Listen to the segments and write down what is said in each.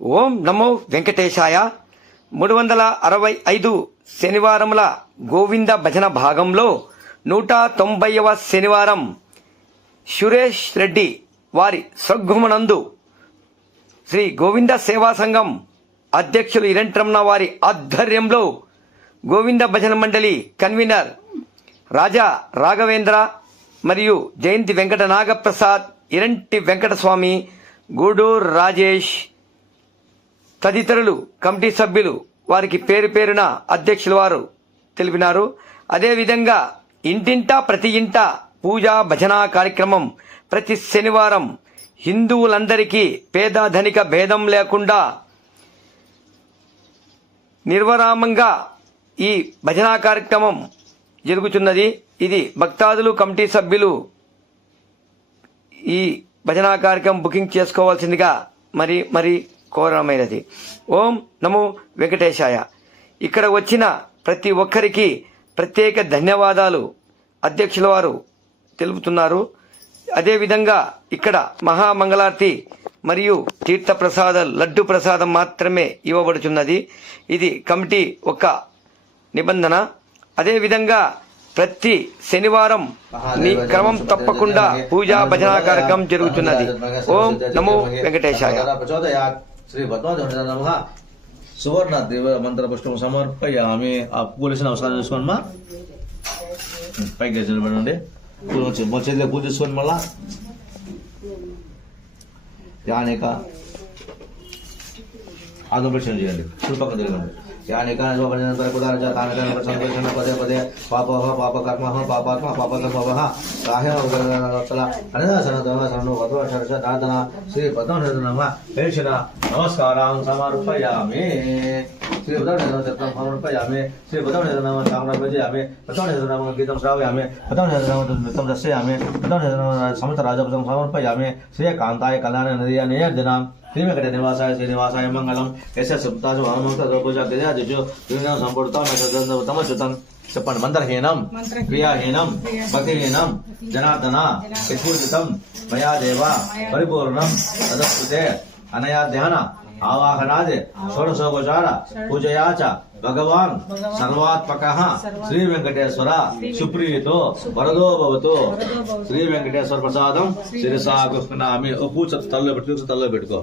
ఓం నమో వెంకటేశాయ. 365 శనివారముల గోవింద భజన భాగంలో 190వ శనివారం సురేష్ రెడ్డి వారి స్వగృహమునందు శ్రీ గోవింద సేవా సంఘం అధ్యక్షులు ఇరంట్రమణ వారి ఆధ్వర్యంలో గోవింద భజన మండలి కన్వీనర్ రాజా రాఘవేంద్ర మరియు జయంతి వెంకట నాగప్రసాద్, ఇరంటి వెంకటస్వామి, గూడూరు రాజేష్ తదితరులు కమిటీ సభ్యులు వారికి పేరు పేరున అధ్యక్షుల వారు తెలిపినారు. అదేవిధంగా ఇంటింటా ప్రతి ఇంట పూజా భజన కార్యక్రమం ప్రతి శనివారం హిందువులందరికీ పేద ధనిక భేదం లేకుండా నిర్వరామంగా ఈ భజన కార్యక్రమం జరుగుతున్నది. ఇది భక్తాదులు కమిటీ సభ్యులు ఈ భజన కార్యక్రమం బుకింగ్ చేసుకోవాల్సిందిగా మరి కోరమైనది. ఓం నమో వెంకటేశాయ. ఇక్కడ వచ్చిన ప్రతి ఒక్కరికి ప్రత్యేక ధన్యవాదాలు అధ్యక్షుల వారు తెలుపుతున్నారు. అదేవిధంగా ఇక్కడ మహామంగళార్తి మరియు తీర్థ ప్రసాదం, లడ్డు ప్రసాదం మాత్రమే ఇవ్వబడుతున్నది. ఇది కమిటీ ఒక నిబంధన. అదేవిధంగా ప్రతి శనివారం క్రమం తప్పకుండా పూజా భజన కార్యక్రమం జరుగుతున్నది. ఓం నమో వెంకటేశాయ. శ్రీ పద్మావతి సువర్ణ దేవ మంత్ర పుష్పం సమర్పయామి. ఆ పూలు నమస్కారం చేసుకోండి మా పైకి నిలబడండి. చేతిగా పూజ చేసుకోండి. మళ్ళా యానిక ఆదోపేక్షణ చేయండి. చుట్టుపక్కల తిరగండి. యానిక పదే పదే పాప పాప కర్మ పాపాత్మ పాపకర్మ సాహ్య సాధన శ్రీ పద్మనాభ పేర్చిన నమస్కారం సమర్పయామి. శ్రీ పద్మనాభం సమర్పయామి. శ్రీ పద్మనాభం సామర్పయామి. పద్మనాభం గీతం శ్రావయామి. పద్మనాభం నృత్యం దర్శయామి. పద్మనాభం సమత రాజపదం సమర్పయామి. శ్రీకాంతాయ కళ్యాణ నదియ నియర్జనం. శ్రీ వెంకట నివాసాయ శ్రీనివాసాయ మంగళం. యశ సుప్తాశు పూజా గజాజు సంపూర్తం తమశుతం. చెప్పండి. మంత్రహీనం క్రియాహీనం భక్తిహీనం జనార్దన యశూర్జితం మయా దేవ పరిపూర్ణం తదస్తుతే అనయా ధ్యాన ఆవాహనాది షోడశోపచార పూజయా చ భగవాన్ సర్వాత్మక శ్రీ వెంకటేశ్వర సుప్రీతో వరదో భవతు. శ్రీ వెంకటేశ్వర ప్రసాదం శిరసాగునామి. పూజ తల్లో పెట్టుకో.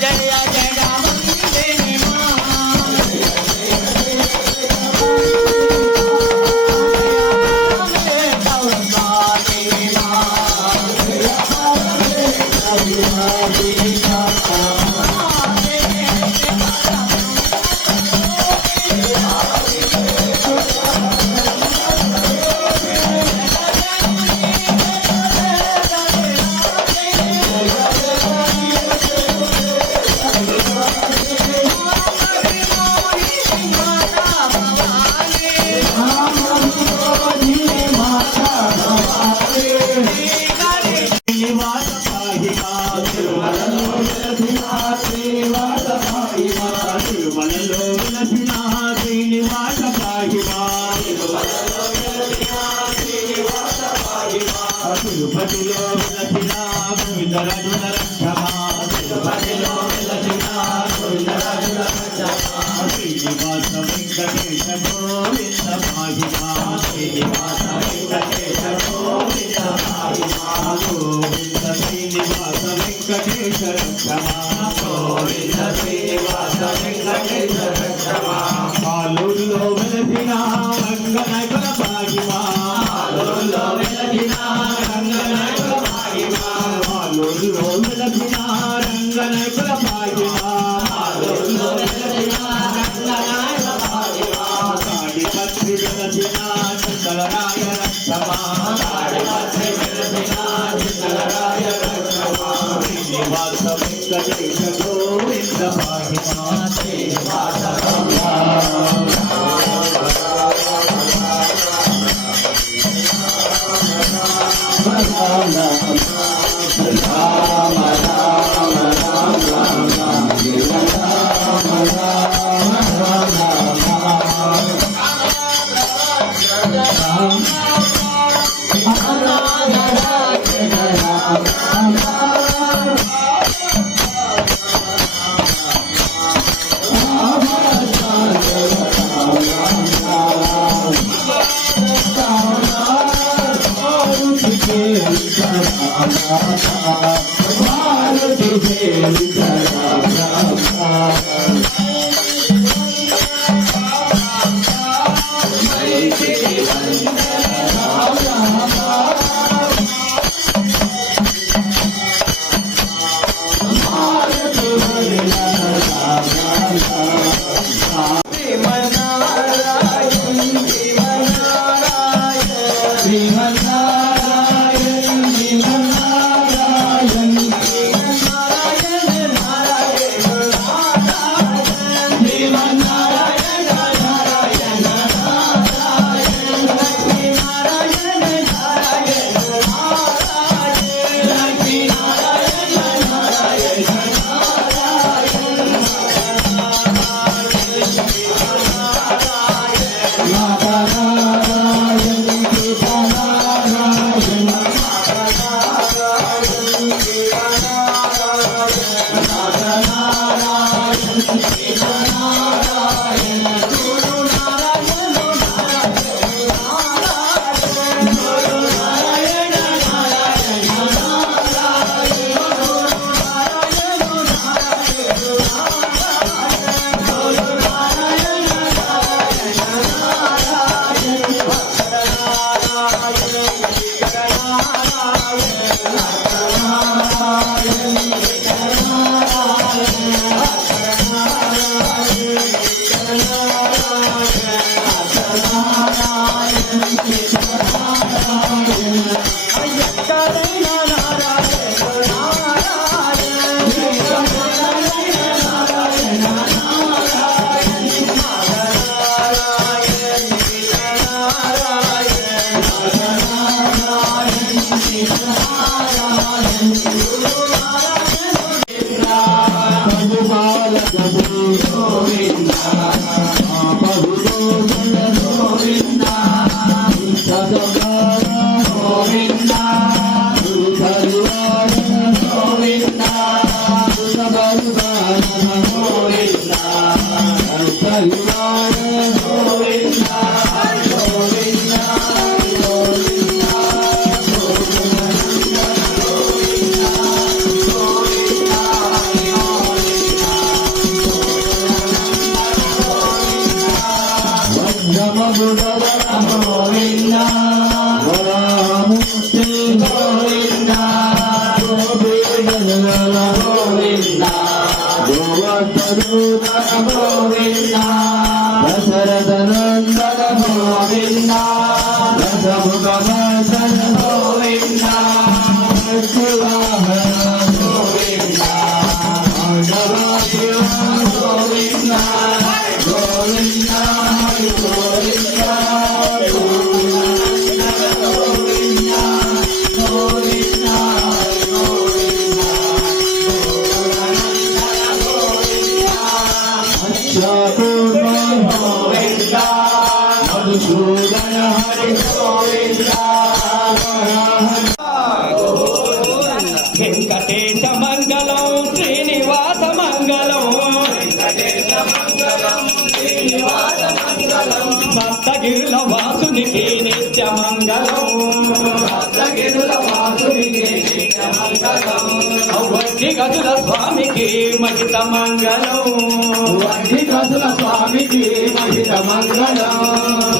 जय जय తిరుపతిలో వెలసిన గోవిందరాజుల రక్షమా తిరుపతిలో వెలసిన గోవిందరాజుల రక్షమా శ్రీనివాస వెంకటేశ గోవింద మహిమా శ్రీనివాస వెంకటేశ గోవింద మహిమా గోవింద శ్రీనివాస వెంకటేశ రక్షమా గోవింద శ్రీనివాస వెంకటేశ రక్షమా పాలూరులో వెలసిన రంగనాయకుల మహిమా పాలూరులో వెలసిన రంగనాయకుల మహిమా పాలూరులో వెలసిన రంగనాయకుల మహిమా పాలూరులో వెలసిన రంగనాయకుల మహిమా తాడిపత్రి వెలసిన చింతలరాయ రక్షమా తాడిపత్రి వెలసిన చింతలరాయ రక్షమా శ్రీనివాస వెంకటేశ గోవింద మహిమా శ్రీనివాస Govinda, Madhusudan హరి గోవింద వెంకటేశ మంగళం శ్రీనివాస మంగళం సప్తగిరుల వాసునికి నిత్య మంగళం వడ్డీ గదుల స్వామికి మహిత మంగళం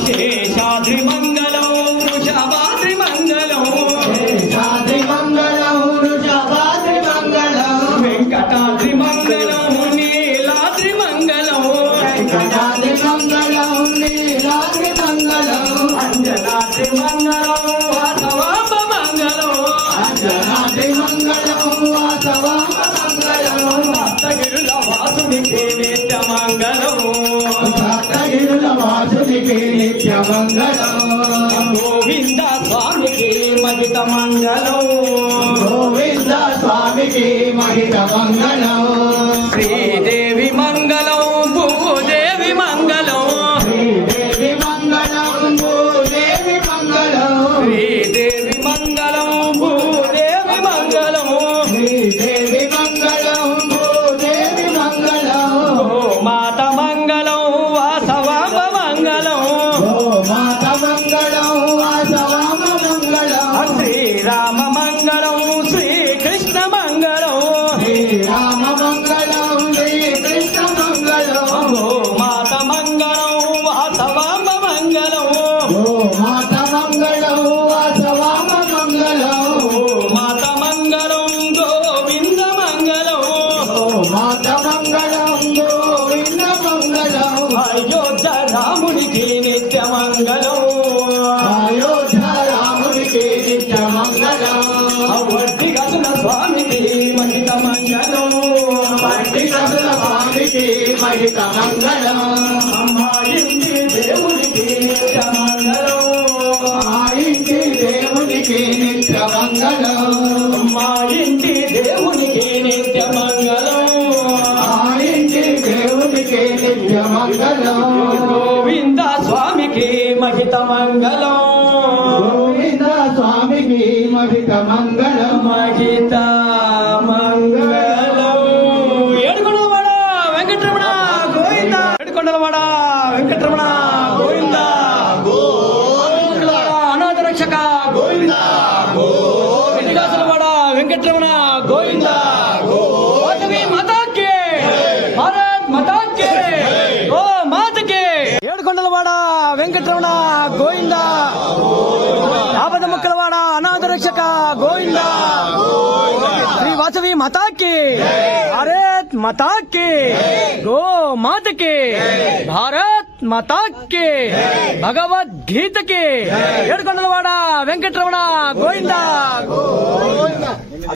శేషాద్రి మంగళం వృషభాద్రి మంగళం వెంకటాద్రి మంగళం నీలాద్రి మంగళం అంజనాద్రి మంగళం వాసవాంబ మంగళం సప్తగిరుల వాసునికి నిత్య మంగళం గోవింద స్వామికి మహిత మంగళం శ్రీదేవి మంగళం భూదేవి మంగళం శ్రీదేవి మంగళం భూదేవి మంగళం మాత మంగళం వాసవాంబ మంగళం శ్రీరామ మంగళం శ్రీకృష్ణ మంగళం మాత మంగళం వాసవాంబ మంగళం మాత మంగళం గోవింద మంగళం అయోధ్య రామునికి నిత్య మంగళం వడ్డీ గదుల స్వామికి మహిత మంగళం అమ్మాయింటి దేవునికి నిత్య మంగళం మా ఇంటి దేవునికి నిత్య మంగళం గోవింద స్వామికి మహిత మంగళం మహిత మంగళం ఏడుకొండలవాడ వెంకటరమణ గోవింద ఏడుకొండలవాడ వెంకటరమణ గోవింద అనాథ రక్షక గోవింద వెంకటరమణ వెంకటరమణ గోవింద వాసవి మాతాకి భారత్ మాతాకి ఓ మాతకి ఏడుకొండలవాడ వెంకటరమణ గోవింద ఆపద ముక్కలవాడ అనాథ రక్షక గోవింద శ్రీ వాసవి మాతాకి భారత్ మాతాకి గో మాతకి భారత్ మాతాకి భగవద్గీతకి ఏడుకొండలవాడ వెంకటరమణ గోవింద